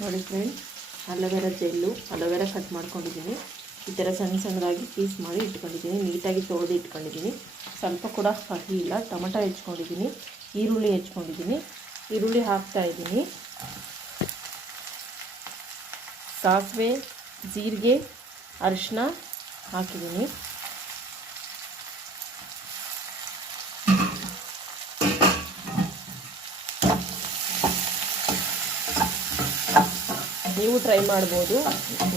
ನೋಡಿ friends, aloe vera gel, aloe vera cut ಮಾಡ್ಕೊಂಡಿದ್ದೀನಿ. ಈ ಥರ ಸಣ್ಣ ಸಣ್ಣದಾಗಿ ಪೀಸ್ ಮಾಡಿ ಇಟ್ಕೊಂಡಿದ್ದೀನಿ. ನೀಟಾಗಿ ತೊಳೆದು ಇಟ್ಕೊಂಡಿದ್ದೀನಿ. ಸ್ವಲ್ಪ ಕೂಡ ಕಹಿ ಇಲ್ಲ. ಟೊಮೆಟೊ ಹೆಚ್ಕೊಂಡಿದ್ದೀನಿ, ಈರುಳ್ಳಿ ಹೆಚ್ಕೊಂಡಿದ್ದೀನಿ. ಈರುಳ್ಳಿ ಹಾಕ್ತಾಯಿದ್ದೀನಿ. ಸಾಸಿವೆ, ಜೀರಿಗೆ, ಅರಿಶಿನ ಹಾಕಿದ್ದೀನಿ. ನೀವು ಟ್ರೈ ಮಾಡ್ಬೋದು.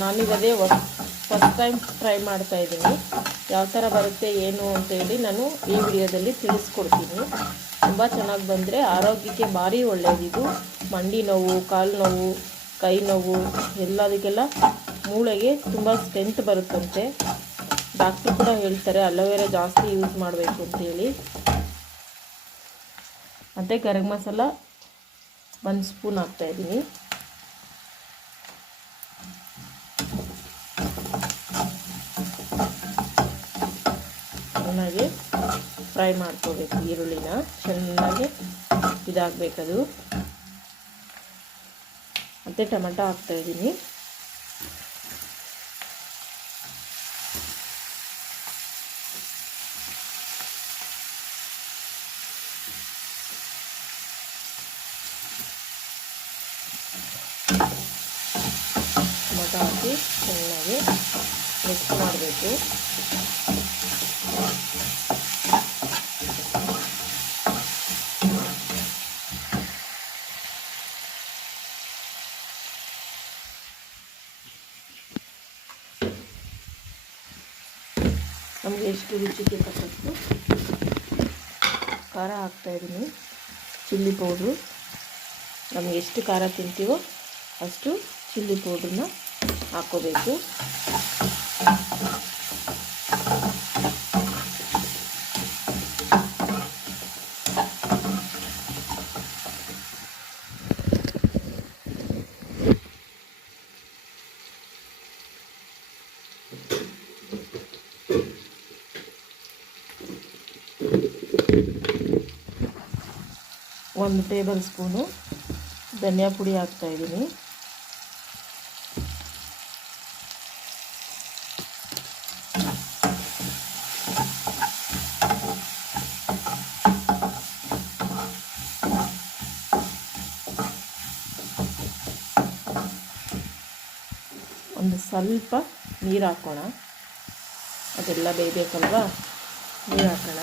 ನಾನಿಗದೇ ಫಸ್ಟ್ ಟೈಮ್ ಟ್ರೈ ಮಾಡ್ತಾಯಿದ್ದೀನಿ. ಯಾವ ಥರ ಬರುತ್ತೆ ಏನು ಅಂತೇಳಿ ನಾನು ಈ ವಿಡಿಯೋದಲ್ಲಿ ತಿಳಿಸ್ಕೊಡ್ತೀನಿ. ತುಂಬ ಚೆನ್ನಾಗಿ ಬಂದರೆ ಆರೋಗ್ಯಕ್ಕೆ ಭಾರಿ ಒಳ್ಳೆಯದಿದು. ಮಂಡಿ ನೋವು, ಕಾಲು ನೋವು, ಕೈ ನೋವು ಎಲ್ಲದಕ್ಕೆಲ್ಲ ಮೂಳೆಗೆ ತುಂಬ ಸ್ಟ್ರೆಂತ್ ಬರುತ್ತಂತೆ. ಡಾಕ್ಟ್ರು ಕೂಡ ಹೇಳ್ತಾರೆ ಅಲೋವೆರಾ ಜಾಸ್ತಿ ಯೂಸ್ ಮಾಡಬೇಕು ಅಂತೇಳಿ. ಮತ್ತು ಗರಂ ಮಸಾಲ 1 ಸ್ಪೂನ್ ಹಾಕ್ತಾಯಿದ್ದೀನಿ. ಚೆನ್ನಾಗಿ ಫ್ರೈ ಮಾಡ್ಕೋಬೇಕು. ಈರುಳ್ಳಿನ ಚೆನ್ನಾಗಿ ಇದಾಗಬೇಕದು. ಮತ್ತು ಟೊಮೆಟೊ ಹಾಕ್ತಾಯಿದ್ದೀನಿ. ಟೊಮೆಟೊ ಹಾಕಿ ಚೆನ್ನಾಗಿ ಮಿಕ್ಸ್ ಮಾಡಬೇಕು. ನಮಗೆ ಎಷ್ಟು ರುಚಿಗೆ ತಕ್ಕಷ್ಟು ಖಾರ ಹಾಕ್ತಾಯಿದ್ದೀನಿ. ಚಿಲ್ಲಿ ಪೌಡ್ರು, ನಮಗೆ ಎಷ್ಟು ಖಾರ ತಿಂತೀವೋ ಅಷ್ಟು ಚಿಲ್ಲಿ ಪೌಡ್ರನ್ನ ಹಾಕ್ಕೋಬೇಕು. ಒಂದು ಟೇಬಲ್ ಸ್ಪೂನು ಧನಿಯಾ ಪುಡಿ ಹಾಕ್ತಾಯಿದ್ದೀನಿ. ಒಂದು ಸ್ವಲ್ಪ ನೀರು ಹಾಕೋಣ, ಅದೆಲ್ಲ ಬೇಯಬೇಕಲ್ವ, ನೀರು ಹಾಕೋಣ.